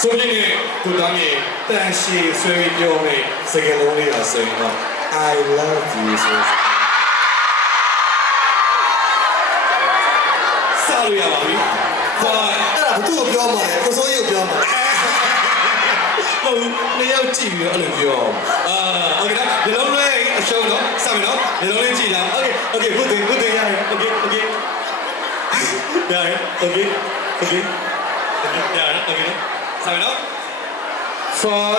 ဆိုရင်လည်းကိုတောင်းရင်တန်ရှည်ဆွေးပြောမယ်စကားလုံးလေးပါဆိုရင်တော့ I love you ဆိုစားလို့ရပါပြီ။ဟာ အဲ့ဒါဘသူ့ကိုပြောမှာလဲကိုစိုးကြီးကိုပြောမှာ ဟုတ်နှစ်ယောက်ကြည့်ပြီးတော့အဲ့လိုပြောအောင်အာโอเคနော်ဒီလုံးလေးအရှုံးတော့စပြီနော်ဒီလုံးလေးကြည့်တာโอเคโอเคဘုဒ္ဓဘုဒ္ဓရတယ်โอเคโอเคရတယ်โอเคโอเคရတယ်โอเคစ ဆိုတော့ for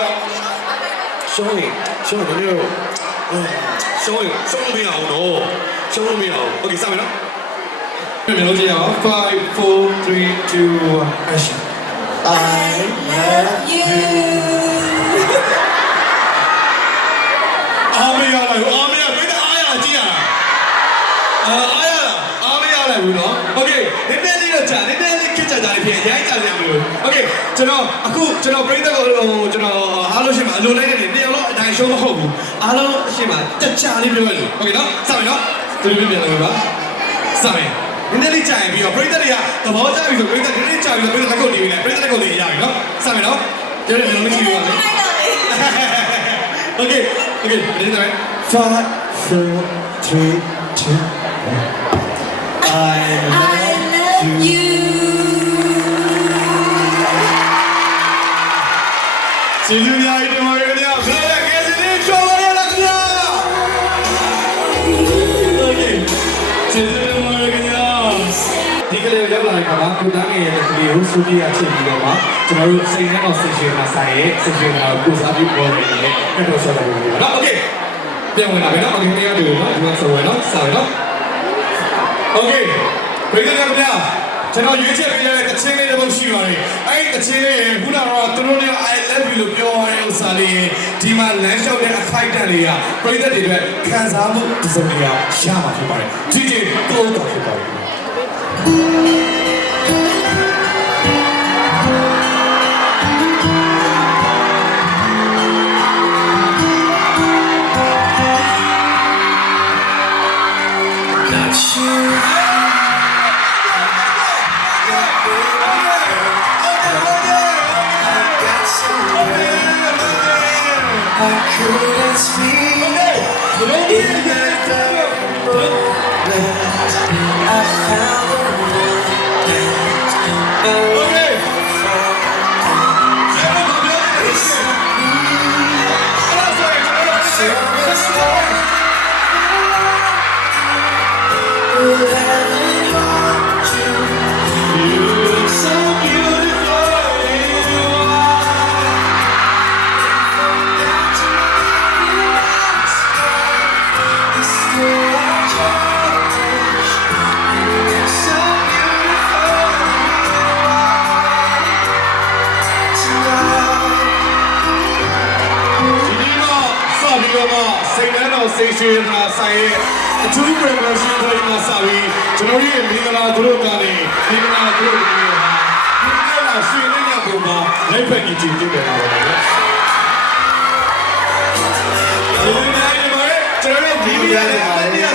ရှုံးရင်ရှုံးတယ်လို့ရှုံးရင်ရှုံးမရအောင်တော့ရှုံးမရအောင် okay စမယ်နော်ပြန်လို့ကြည့်ရအောင်5 4 3 2 1 action I love you အာမရလိုက်အာမရမင်းအားရကြည့်ရအာအားရအာမရလိုက်ဘူးနော် okay နည်းနည်းလေးတော့ကြာနည်းနည်း ခက်ကြကြလေးဖြစ်ရိုင်းကြကြမလို့โอเคကျွန်တော်အခုကျွန်တော်ပြိတ္တကိုကျွန်တော်အားလုံးရှိမှအလိုလိုက်နေနေအောင်တော့အတိုင်းရှုံးမဟုတ်ဘူးအားလုံးရှိမှတက်ချလေးပြောရလို့โอเคနော်စမယ်နော်သူတို့ပြန်လာပါစမယ်နည်းနည်းလေးကြာရင်ပြီးတော့ပြိတ္တတွေကသဘောကျပြီဆိုပြိတ္တနည်းနည်းကြာပြီဆိုပြိတ္တတစ်ခုတည်ပြီလေပြိတ္တတစ်ခုတည်ရပြီနော်စမယ်နော်ကျွန်တော်လည်းလုံးကြည့်ပါမယ် Okay, okay, ready, right? Five, four, three, two, one. I I love you စီလူများဤတင်ပါရခင်ဗျာဘယ်လိုလဲကဲစီလေးချောပါရလားခင်ဗျာ Okay စီလူတင်ပါရခင်ဗျာဒီကလေးရောက်လာတဲ့ခါမှာကိုတန်းငယ်ရဲ့ကလေးကိုစူတီယာချက်ပြီးတော့မှကျွန်တော်တို့စိတ်ထဲအောင်ဆင်ရှင်မှာဆိုင်ရဲ့ဆင်ရှင်မှာကိုစားပြီးပေါ်နေတယ်ကတ်တော်ဆော်တာလို့နော် Okay ပြန်ဝင်လာပြီနော် Okay တရားတူနော်ဒီမှာဆိုဝင်နော်စပါနော် Okay ဘယ်လိုလဲခင်ဗျာ ကျွန်တော်ရွေးချက်ပေးရတဲ့တချင်းလေးတစ်ပုဒ်ရှိပါတယ်။အဲ့ဒီတချင်းလေးခုနကတော့သူတို့တွေက I love you လို့ပြောရတဲ့ဥစ္စာလေးဒီမှာလမ်းလျှောက်တဲ့အခိုက်အတန့်လေးကပရိသတ်တွေအတွက်ခံစားမှုတစ်စုံတစ်ရာရမှာဖြစ်ပါတယ်။ဒီဒီကိုတော့ဖြစ်ပါတယ်။ Not you. couldn't in the dark. I found the romance away စိတ်နှမ်းတော်စိတ်ရွှင်တာဆိုင်ရဲ့အထူး promotion တွေမှာစပြီးကျွန်တော်ရဲ့မင်္ဂလာသူတို့ကနေမင်္ဂလာသူတို့ကနေဟာဒီနေ့ကရွှေလင်းရပုံမှာလိုက်ဖက်ကြည့်ကြည့်တယ်ပါပဲဒီနေ့ဒီမှာကျွန်တော်တို့ဒီနေ့ရဲ့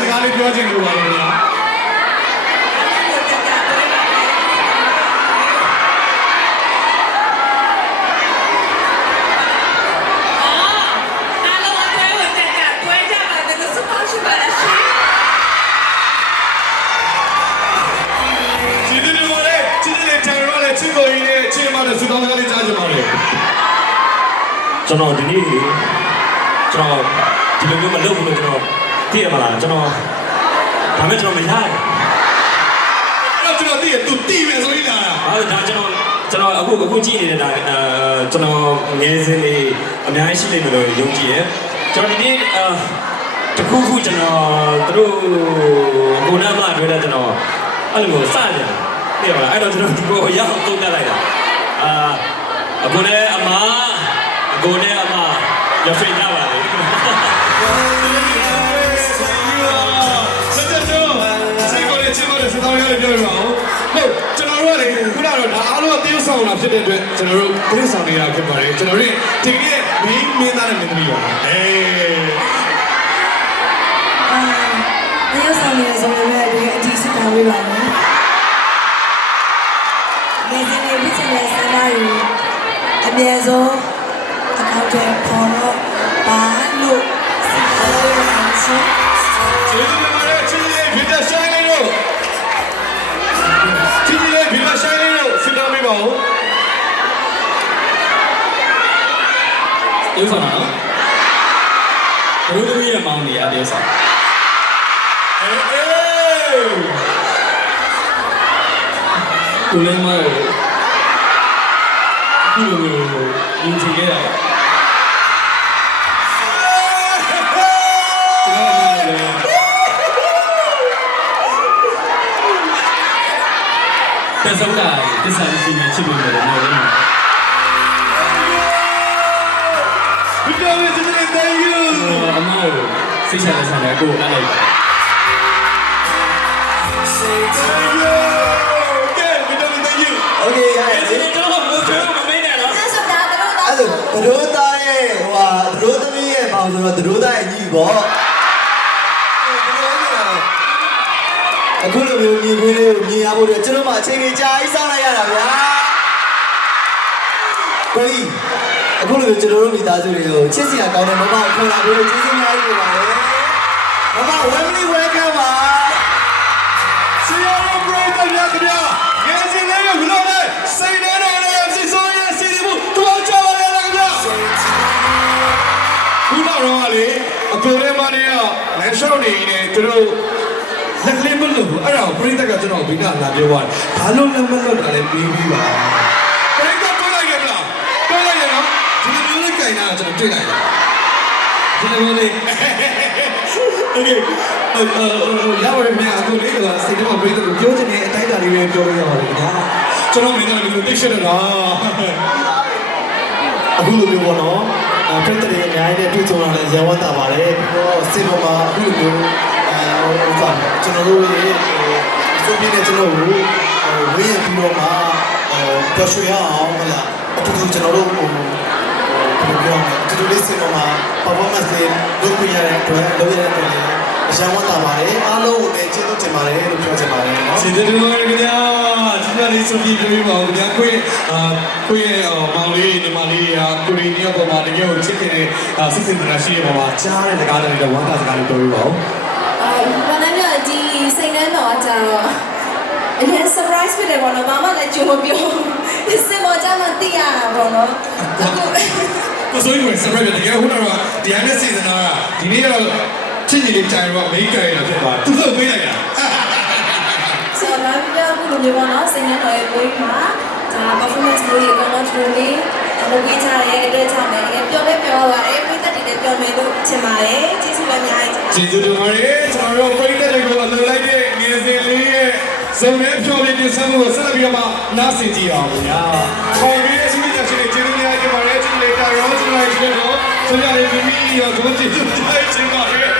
စကားလေးပြောချင်လို့ပါလို့ ချင်းမတဲ့စကားလေးကြားချင်ပါတယ်ကျွန်တော်ဒီနေ့ကျွန်တော်ဒီလိုမျိုးမလုပ်ဘူးလို့ကျွန်တော်သိရမလားကျွန်တော်ဒါမဲ့ကျွန်တော်မရဘူးအဲ့တော့ကျွန်တော်သိရသူတီးမယ်ဆိုရင်လာတာဘာလို့ဒါကျွန်တော်ကျွန်တော်အခုအခုကြည့်နေတာအဲကျွန်တော်ငယ်စဉ်လေးအများကြီးရှိနေတယ်လို့ယုံကြည်ရယ်ကျွန်တော်ဒီနေ့အာတခုခုကျွန်တော်တို့ကိုနာမတွေ့တဲ့ကျွန်တော်အဲ့လိုမျိုးစကြတယ်သိရမလားအဲ့တော့ကျွန်တော်ဒီကိုရောက်တုံးတက်လိုက်တာ အာအကိုနဲ့အမအကိုနဲ့အမရဖိကြပါလေဆက်ကြတော့စိတ်ကိုလည်းချင်းမတဲ့စကားလေးပြောပြပါဦးဟုတ်ကျွန်တော်တို့ကလေခုနကတော့ဒါအားလုံးအသေးဆောင်လာဖြစ်တဲ့အတွက်ကျွန်တော်တို့ပြေးဆောင်နေရဖြစ်ပါတယ်ကျွန်တော်တို့ဒီကနေ့မင်းမင်းသားနဲ့မင်းသမီးပါအေးအာတရုတ်ဆောင်နေဆိုရင်လည်းဒီအကြည့်စကားပေးပါမယ်။ငယ်စဉ်လေးပြချင်တဲ့ဆန္ဒယူ မြန်ဆုံးအကောင့်တွေပေါ်တော့ပါလို့စိတ်တော်ရအောင်ရှင်ကျေးဇူးတင်ပါတယ်ချစ်လေးဗီတာဆိုင်လေးတို့ချစ်လေးဗီတာဆိုင်လေးတို့စစ်တော်မိပါဦးရုပ်ဆောင်တာနော်ဘလို့သမီးရဲ့မောင်းနေရတဲ့ဆောင်အေးအေးကိုလည်းမဟုတ်အခုလိုမျိုးရ င်ချင်ခဲ့တာတဆုံးတာတစ္ဆာရှိနေချစ်လို့လည်းမဟုတ်ဘူးဗီတာမင်ချစ်လေး thank you အမေကိုစိတ်ချလက်ချနဲ့ သတို့သားရဲ့ဟိုဟာသတို့သမီးရဲ့ပေါင်းဆိုတော့သတို့သားရဲ့ညီပေါ့အခုလိုမျိုးညီကွင်းလေးကိုမြင်ရဖို့အတွက်ကျွန်တော်မှအချိန်ကြီးကြာကြီးစောင့်လိုက်ရတာဗျာကိုကြီးအခုလိုမျိုးကျွန်တော်တို့မိသားစုတွေကိုချစ်စရာကောင်းတဲ့မမကိုခေါ်လာပြီးကျေးဇူးများကြီးပါပါတယ်မမ Wembley welcome ပါဆရာတော်ဘရိတ်ဗျာခင်ဗျာင ခုနောက်တော့လေအကိုလေးမနေရလမ်းလျှောက်နေနေသူတို့လက်ကလေးမလို့ဘူးအဲ့ဒါကိုဘရိတ်ကကျွန်တော်ဘိကလာပြောသွားတယ်ဘာလို့လက်မလွတ်တာလဲပြီးပြီးပါဘရိတ်ကတွေ့လိုက်ရမလားတွေ့လိုက်ရနော်ဒီလိုမျိုးလေးကြိုင်တာကျွန်တော်တွေ့လိုက်တယ်ဒီလိုမျိုးလေး โอเคအော်အော်ရပါတယ်မြတ်အခုလေးကစိတ်ထဲမှာပြည့်တယ်ပြောချင်တဲ့အတိုင်းအတာလေးပဲပြောရပါတယ်ခင်ဗျာကျွန်တော်မင်းတို့လည်းတိတ်ရှက်နေတာ အခုလိုမျိုးပေါ့နော်အဲ ပြည့်တဲ့အများကြီးနဲ့တွေ့ကြုံလာလဲရဝတ်တာပါတယ်ပြီးတော့စိတ်ပေါ်မှာအခုလိုမျိုးအဲဟိုကကျွန်တော်တို့ရဲ့ဟိုဆိုပြတဲ့ကျွန်တော်ကိုဟိုဝင်းရပြီးတော့မှဟိုပျော်ရွှင်ရအောင်ဟဲ့လားအတူတူကျွန်တော်တို့ဟိုဘယ်လိုပြောမလဲအတူတူလေးစိတ်ပေါ်မှာ performance တွေလုပ်ပြရတဲ့အတွက်လုပ်ရတဲ့အတွက်လည်း အရန်ဝတ်တာပါတယ်အားလုံးကိုလည်းကျေးဇူးတင်ပါတယ်လို့ပြောချင်ပါတယ်နော်စီတယ်လို့ခင်ဗျာဒီကနေ့ဆိုပြီးပြောပါဦးခင်ဗျာကိုယ့်အာကိုယ့်ရဲ့မောင်လေးညီမလေးရာကိုရီးနီးယားပေါ်မှာတကယ်ကိုချစ်တဲ့စစ်စစ်တရာရှိရပါမှာကြားတဲ့စကားတွေဝမ်းသာစကားတွေပြောပြပါဦးအာဘာနဲ့မြဒီစိတ်နှမ်းတော့ကြတော့အရင် surprise ဖြစ်တယ်ပေါ့နော်မမလည်းကြိုးမပြောစင်မောကြမှာသိရတာပေါ့နော်အခုကိုစိုးရင်ဆရာကတကယ်ဟိုတော့ဒီအန်စီဇနာဒီနေ့တော့ ချစ်ညီလေးတိုင်တော့မိတ်ကရတော့ဖြစ်သွားသူ့ကိုပေးလိုက်တာဆိုတော့ပြောအခုလိုမျိုးပေါ့နော်စိတ်နှမ်းတော့ရဲ့ကိုကြီးမှာဒါ performance လို့ရေကောင်းတော့ထူလေးလုပ်ပေးကြတဲ့အတွက်ကြောင့်လည်းပျော်လဲပျော်ပါတယ်ပြည့်တက်တယ်ပျော်မယ်လို့ထင်ပါတယ်ကျေးဇူးလည်းအများကြီးကျေးဇူးတင်ပါတယ်ကျွန်တော်တို့ပိတ်တဲ့တွေကိုအလုပ်လိုက်တဲ့ငယ်စဉ်လေးရဲ့ဇုံနဲ့ဖြောပြတင်ဆက်မှုကိုဆက်လက်ပြီးတော့မှနားဆင်ကြည့်အောင်ဗျာ။ခေါ်ပြီးတဲ့စီမီတာရှင်တွေကျေးဇူးများတင်ပါတယ်ချစ်လေးတာရောချစ်လိုက်တဲ့တော့ဆိုရတဲ့မိမိရောဒုတိယကျေးဇူးတင်ပါတယ်